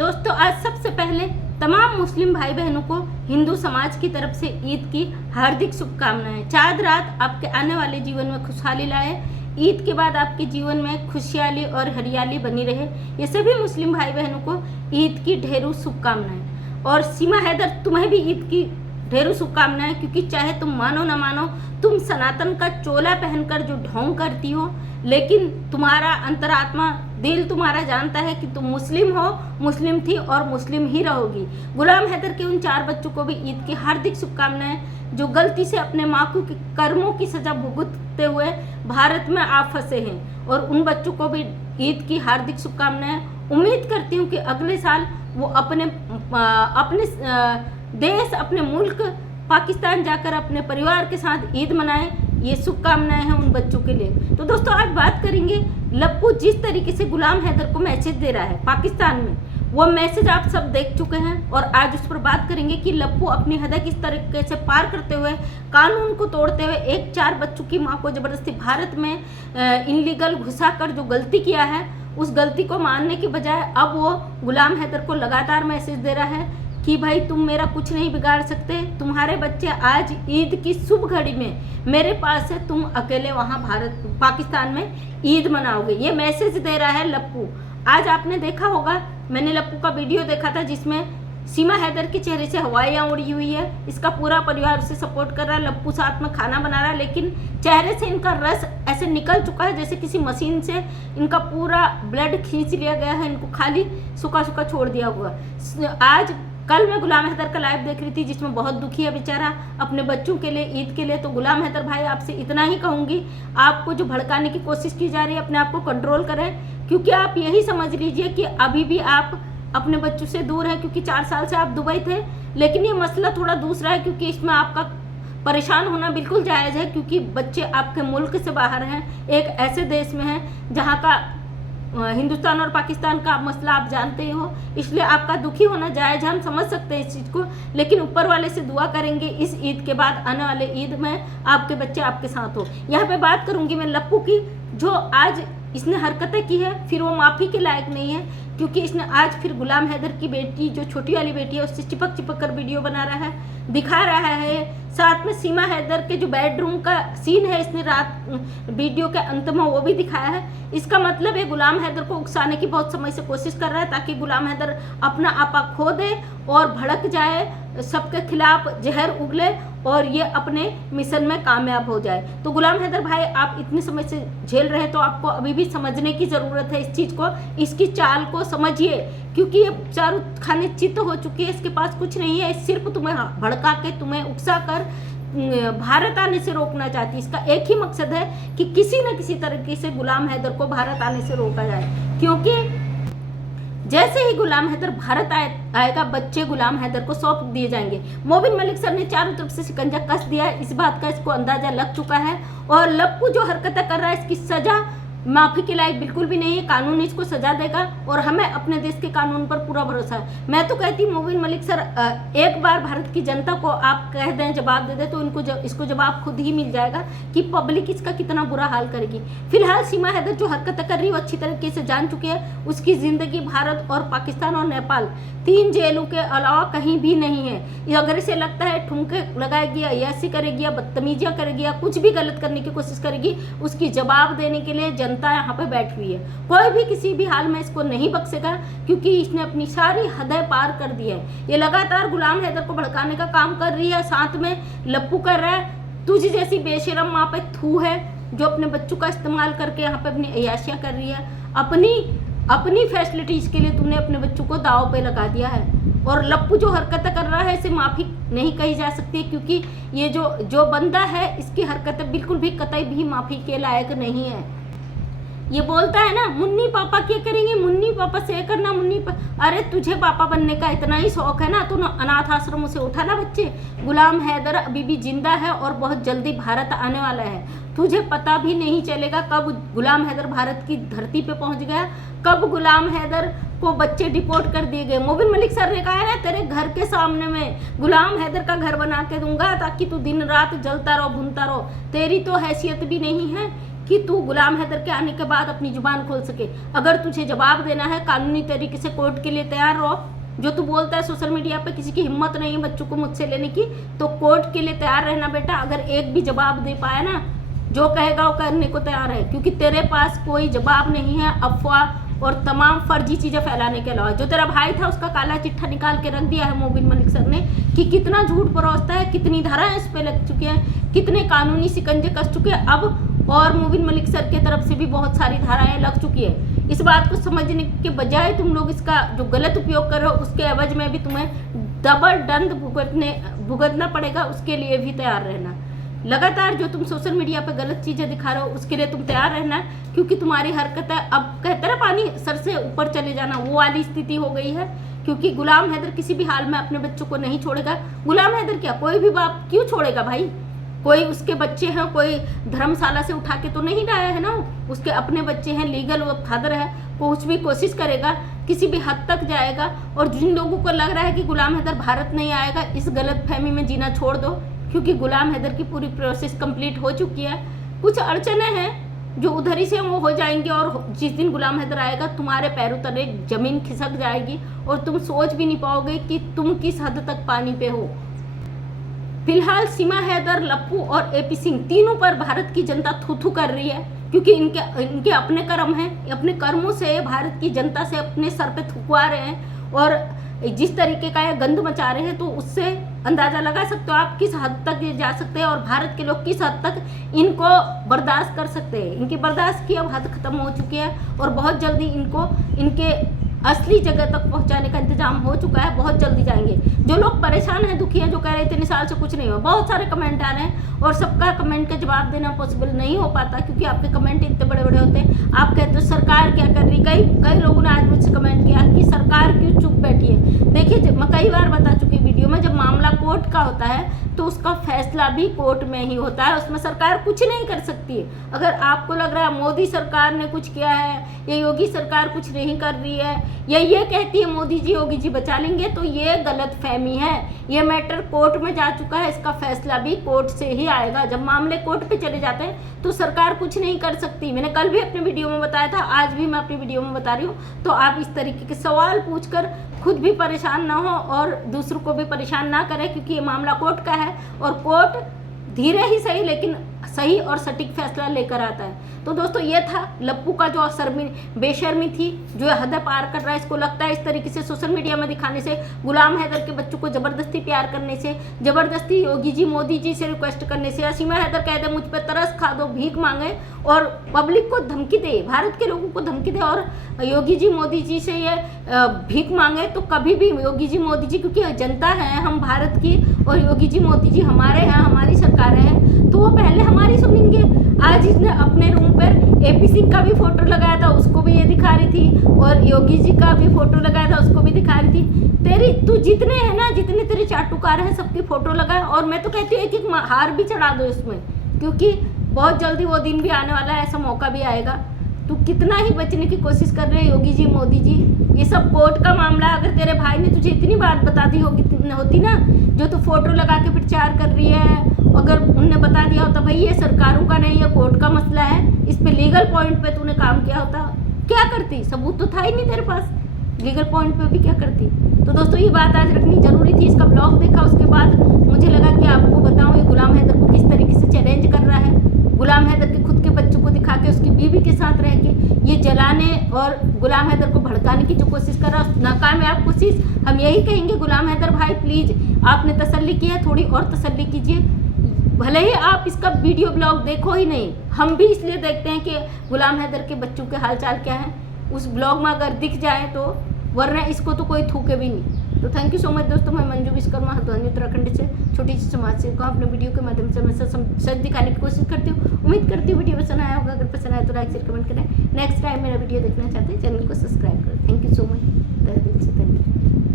दोस्तों, आज सबसे पहले तमाम मुस्लिम भाई बहनों को हिंदू समाज की तरफ से ईद की हार्दिक शुभकामनाएं। चाँद रात आपके आने वाले जीवन में खुशहाली लाए। ईद के बाद आपके जीवन में खुशहाली और हरियाली बनी रहे। ये सभी मुस्लिम भाई बहनों को ईद की ढेरों शुभकामनाएं। और सीमा हैदर, तुम्हें भी ईद की ढेरों शुभकामनाएं, क्योंकि चाहे तुम मानो ना मानो, तुम सनातन का चोला पहनकर जो ढोंग करती हो, लेकिन तुम्हारा अंतरात्मा, दिल तुम्हारा जानता है कि तुम मुस्लिम हो, मुस्लिम थी और मुस्लिम ही रहोगी। गुलाम हैदर के उन 4 बच्चों को भी ईद की हार्दिक शुभकामनाएं जो गलती से अपने माँ के कर्मों की सजा भुगतते हुए भारत में आ फंसे हैं। और उन बच्चों को भी ईद की हार्दिक शुभकामनाएं। उम्मीद करती हूँ कि अगले साल वो अपने देश, अपने मुल्क पाकिस्तान जाकर अपने परिवार के साथ ईद मनाएं। ये शुभकामनाएं हैं उन बच्चों के लिए। तो दोस्तों, आज बात करेंगे लप्पू जिस तरीके से गुलाम हैदर को मैसेज दे रहा है पाकिस्तान में, वो मैसेज आप सब देख चुके हैं। और आज उस पर बात करेंगे कि लप्पू अपनी हद किस तरीके से पार करते हुए, कानून को तोड़ते हुए, एक 4 बच्चों की मां को जबरदस्ती भारत में इनलीगल घुसा कर जो गलती किया है, उस गलती को मानने के बजाय अब वो गुलाम हैदर को लगातार मैसेज दे रहा है कि भाई तुम मेरा कुछ नहीं बिगाड़ सकते। तुम्हारे बच्चे आज ईद की शुभ घड़ी में मेरे पास है, तुम अकेले वहाँ पाकिस्तान में ईद मनाओगे। ये मैसेज दे रहा है लप्पू। आज आपने देखा होगा, मैंने लप्पू का वीडियो देखा था जिसमें सीमा हैदर के चेहरे से हवाइयाँ उड़ी हुई है। इसका पूरा परिवार उसे सपोर्ट कर रहा है, लप्पू साथ में खाना बना रहा है, लेकिन चेहरे से इनका रस ऐसे निकल चुका है जैसे किसी मशीन से इनका पूरा ब्लड खींच लिया गया है, इनको खाली सूखा सूखा छोड़ दिया हुआ। कल मैं गुलाम हैदर का लाइव देख रही थी जिसमें बहुत दुखी है बेचारा अपने बच्चों के लिए, ईद के लिए। तो गुलाम हैदर भाई, आपसे इतना ही कहूँगी, आपको जो भड़काने की कोशिश की जा रही है, अपने आप को कंट्रोल करें। क्योंकि आप यही समझ लीजिए कि अभी भी आप अपने बच्चों से दूर हैं, क्योंकि 4 साल से आप दुबई थे। लेकिन ये मसला थोड़ा दूसरा है, क्योंकि इसमें आपका परेशान होना बिल्कुल जायज़ है, क्योंकि बच्चे आपके मुल्क से बाहर हैं, एक ऐसे देश में हैं जहाँ का हिंदुस्तान और पाकिस्तान का मसला आप जानते ही हो। इसलिए आपका दुखी होना जायज़ है, हम समझ सकते हैं इस चीज़ को। लेकिन ऊपर वाले से दुआ करेंगे इस ईद के बाद आने वाले ईद में आपके बच्चे आपके साथ हो। यहाँ पे बात करूँगी मैं लप्पू की, जो आज इसने हरकतें की है, फिर वो माफ़ी के लायक नहीं है, क्योंकि इसने आज फिर गुलाम हैदर की बेटी, जो छोटी वाली बेटी है, उससे चिपक चिपक कर वीडियो बना रहा है, दिखा रहा है। साथ में सीमा हैदर के जो बेडरूम का सीन है, इसने रात वीडियो के अंत में वो भी दिखाया है। इसका मतलब है गुलाम हैदर को उकसाने की बहुत समय से कोशिश कर रहा है, ताकि गुलाम हैदर अपना आपा खो दे और भड़क जाए, सबके खिलाफ जहर उगले और ये अपने मिशन में कामयाब हो जाए। तो गुलाम हैदर भाई, आप इतने समय से झेल रहे हैं, तो आपको अभी भी समझने की ज़रूरत है इस चीज़ को, इसकी चाल को समझिए। क्योंकि ये चारों खाने चित्त हो चुकी है, इसके पास कुछ नहीं है, सिर्फ तुम्हें भड़का के, तुम्हें उकसा कर भारत आने से रोकना चाहती है। इसका एक ही मकसद है कि किसी न किसी तरीके से गुलाम हैदर को भारत आने से रोका जाए। क्योंकि जैसे ही गुलाम हैदर भारत आएगा, बच्चे गुलाम हैदर को सौंप दिए जाएंगे। मोबिन मलिक सर ने चारों तरफ से शिकंजा कस दिया है, इस बात का इसको अंदाजा लग चुका है। और लप्पू जो हरकतें कर रहा है, इसकी सजा माफ़ी के लायक बिल्कुल भी नहीं है। कानून इसको सजा देगा और हमें अपने देश के कानून पर पूरा भरोसा है। मैं तो कहती हूँ मोबिन मलिक सर, एक बार भारत की जनता को आप कह दें, जवाब दे दें, तो इसको जवाब खुद ही मिल जाएगा कि पब्लिक इसका कितना बुरा हाल करेगी। फिलहाल सीमा हैदर जो हरकतें कर रही है वो अच्छी तरीके से जान चुकी है। उसकी ज़िंदगी भारत और पाकिस्तान और नेपाल 3 जेलों के अलावा कहीं भी नहीं है। अगर इसे लगता है ठुमके लगाएगी या ऐसी करेगी या बदतमीजियाँ करेगी या कुछ भी गलत करने की कोशिश करेगी, उसकी जवाब देने के लिए जनता यहाँ पे बैठी हुई है। कोई भी किसी भी हाल में इसको नहीं बख्शेगा, क्योंकि इसने अपनी सारी हदें पार कर दी है। ये लगातार गुलाम हैदर को भड़काने का काम कर रही है, साथ में लप्पू कर रहा है। तुझ जैसी बेशरम वहाँ पे थू है, जो अपने बच्चों का इस्तेमाल करके यहाँ पे अपनी अय्याशियाँ कर रही है। अपनी फैसिलिटीज़ के लिए तूने अपने बच्चों को दाव पे लगा दिया है। और लप्पू जो हरकतें कर रहा है, इसे माफ़ी नहीं कही जा सकती, क्योंकि ये जो बंदा है, इसकी हरकतें बिल्कुल भी कतई भी माफ़ी के लायक नहीं है। ये बोलता है ना, मुन्नी पापा क्या करेंगे, मुन्नी पापा से करना, अरे तुझे पापा बनने का इतना ही शौक है ना, तो अनाथ आश्रमों से उठा ना बच्चे। गुलाम हैदर अभी भी जिंदा है और बहुत जल्दी भारत आने वाला है। तुझे पता भी नहीं चलेगा कब गुलाम हैदर भारत की धरती पे पहुंच गया, कब गुलाम हैदर को बच्चे डिपोर्ट कर दिए गए। मोबिन मलिक सर ने कहा है ना, तेरे घर के सामने में गुलाम हैदर का घर बना के दूंगा, ताकि तू दिन रात जलता रहो, भूनता रहो। तेरी तो हैसियत भी नहीं है कि तू गुलाम हैदर के आने के बाद अपनी जुबान खोल सके। अगर तुझे जवाब देना है कानूनी तरीके से कोर्ट के लिए तैयार रहो। जो तू बोलता है सोशल मीडिया पे किसी की हिम्मत नहीं है बच्चों को मुझसे लेने की, तो कोर्ट के लिए तैयार रहना बेटा। अगर एक भी जवाब दे पाया ना, जो कहेगा वो करने को तैयार है, क्योंकि तेरे पास कोई जवाब नहीं है अफवाह और तमाम फर्जी चीज़ें फैलाने के अलावा। जो तेरा भाई था उसका काला चिट्ठा निकाल के रख दिया है मोबिन मलिक सर ने कि कितना झूठ परोसता है, कितनी धाराएं इस पे लग चुकी हैं, कितने कानूनी शिकंजे कस चुके हैं अब, और मोबिन मलिक सर की तरफ से भी बहुत सारी धाराएं लग चुकी है। इस बात को समझने के बजाय तुम लोग इसका जो गलत उपयोग कर रहे हो, उसके एवज में भी तुम्हें डबल दंड भुगतना पड़ेगा। उसके लिए भी तैयार रहना। लगातार जो तुम सोशल मीडिया पे गलत चीज़ें दिखा रहे हो उसके लिए तुम तैयार रहना, क्योंकि तुम्हारी हरकत है अब कहते ना पानी सर से ऊपर चले जाना, वो वाली स्थिति हो गई है। क्योंकि गुलाम हैदर किसी भी हाल में अपने बच्चों को नहीं छोड़ेगा। गुलाम हैदर क्या, कोई भी बाप क्यों छोड़ेगा भाई? कोई उसके बच्चे हैं, कोई धर्मशाला से उठा के तो नहीं लाया है ना, उसके अपने बच्चे हैं, लीगल वो फादर है, कुछ भी कोशिश करेगा, किसी भी हद तक जाएगा। और जिन लोगों को लग रहा है कि गुलाम हैदर भारत नहीं आएगा, इस गलत फहमी में जीना छोड़ दो, क्योंकि गुलाम हैदर की पूरी प्रोसेस कंप्लीट हो चुकी है। कुछ अड़चने हैं जो उधर ही से वो हो जाएंगी, और जिस दिन गुलाम हैदर आएगा तुम्हारे पैरों तले जमीन खिसक जाएगी और तुम सोच भी नहीं पाओगे कि तुम किस हद तक पानी पे हो। फिलहाल सीमा हैदर, लप्पू और एपी सिंह तीनों पर भारत की जनता थू थू कर रही है, क्योंकि इनके अपने कर्म हैं। अपने कर्मों से भारत की जनता से अपने सर पे थुकवा रहे हैं और जिस तरीके का ये गंद मचा रहे हैं, तो उससे अंदाज़ा लगा सकते हो आप किस हद तक ये जा सकते हैं और भारत के लोग किस हद तक इनको बर्दाश्त कर सकते हैं। इनकी बर्दाश्त की अब हद खत्म हो चुकी है और बहुत जल्दी इनको इनके असली जगह तक पहुंचाने का इंतजाम हो चुका है। बहुत जल्दी जाएंगे। जो लोग परेशान हैं, दुखी हैं, जो कह रहे थे 3 साल से कुछ नहीं हुआ, बहुत सारे कमेंट आ रहे हैं और सबका कमेंट का जवाब देना पॉसिबल नहीं हो पाता, क्योंकि आपके कमेंट इतने बड़े बड़े होते हैं। आप कहते हो सरकार क्या कर रही, कई लोगों ने आज मुझसे कमेंट किया कि सरकार क्यों चुप बैठी है। देखिए, मैं कई बार बता चुकी वीडियो में, जब मामला कोर्ट का होता है तो उसका फैसला भी कोर्ट में ही होता है, उसमें सरकार कुछ नहीं कर सकती है। अगर आपको लग रहा है मोदी सरकार ने कुछ किया है या योगी सरकार कुछ नहीं कर रही है या ये कहती है मोदी जी योगी जी बचा लेंगे, तो ये गलत फहमी है। ये मैटर कोर्ट में जा चुका है, इसका फैसला भी कोर्ट से ही आएगा। जब मामले कोर्ट पे चले जाते हैं तो सरकार कुछ नहीं कर सकती। मैंने कल भी अपने वीडियो में बताया था, आज भी मैं अपनी वीडियो में बता रही हूँ। तो आप इस तरीके के सवाल पूछकर खुद भी परेशान ना हो और दूसरों को भी परेशान ना करें, क्योंकि ये मामला कोर्ट का है और कोर्ट धीरे ही सही लेकिन सही और सटीक फैसला लेकर आता है। तो दोस्तों, ये था लप्पू का जो बेशर्मी थी, जो हद पार कर रहा है। इसको लगता है इस तरीके से सोशल मीडिया में दिखाने से, गुलाम हैदर के बच्चों को जबरदस्ती प्यार करने से, जबरदस्ती योगी जी मोदी जी से रिक्वेस्ट करने से, सीमा हैदर कह दे मुझ पर तरस खा दो, भीख मांगे और पब्लिक को धमकी दे, भारत के लोगों को धमकी दे और योगी जी मोदी जी से ये भीख मांगे, तो कभी भी योगी जी मोदी जी, क्योंकि जनता है हम भारत की और योगी जी मोदी जी हमारे हैं, हमारी सरकार है, तो वो पहले हमारी सुनेंगे। आज इसने अपने रूम पर एपी सिंह का भी फोटो लगाया था, उसको भी ये दिखा रही थी, और योगी जी का भी फोटो लगाया था, उसको भी दिखा रही थी। तू जितने हैं ना, जितने तेरे चाटुकार हैं, सबकी फोटो लगा। और मैं तो कहती हूँ एक हार भी चढ़ा दो इसमें, क्योंकि बहुत जल्दी वो दिन भी आने वाला है, ऐसा मौका भी आएगा। तू कितना ही बचने की कोशिश कर रहे हैं योगी जी मोदी जी। ये सब कोर्ट का मामला, अगर तेरे भाई ने तुझे इतनी बात बता दी होती ना, जो तू फोटो लगा के प्रचार कर रही है, अगर उनने बता दिया होता भाई ये सरकारों का नहीं, ये कोर्ट का मसला है, इस पे लीगल पॉइंट पे तूने काम किया होता, क्या करती? सबूत तो था ही नहीं तेरे पास, लीगल पॉइंट पे भी क्या करती? तो दोस्तों, ये बात आज रखनी जरूरी थी। इसका ब्लॉग देखा, उसके बाद मुझे लगा कि आपको बताऊं ये गुलाम हैदर को किस तरीके से चैलेंज कर रहा है। गुलाम हैदर के खुद के बच्चों को दिखा के, उसकी बीवी के साथ रह के ये जलाने और गुलाम हैदर को भड़काने की जो कोशिश कर रहा है, नाकामयाब कोशिश। हम यही कहेंगे, गुलाम हैदर भाई प्लीज़, आपने तसल्ली की है, थोड़ी और तसल्ली कीजिए। भले ही आप इसका वीडियो ब्लॉग देखो ही नहीं, हम भी इसलिए देखते हैं कि गुलाम हैदर के बच्चों के हालचाल क्या है, उस ब्लॉग में अगर दिख जाए तो, वरना इसको तो कोई थूके भी नहीं। तो थैंक यू सो मच दोस्तों। मैं मंजू विश्वकर्मा, हल्द्वानी उत्तराखंड से छोटी सी समाज सेविका अपने वीडियो के माध्यम से मैं सच दिखाने की कोशिश करती हूँ। उम्मीद करती हूँ वीडियो पसंद आया होगा। अगर पसंद आया तो लाइक शेयर कमेंट करें। नेक्स्ट टाइम मेरा वीडियो देखना चाहते हैं, चैनल को सब्सक्राइब करें। थैंक यू सो मच, तहे दिल से थैंक यू।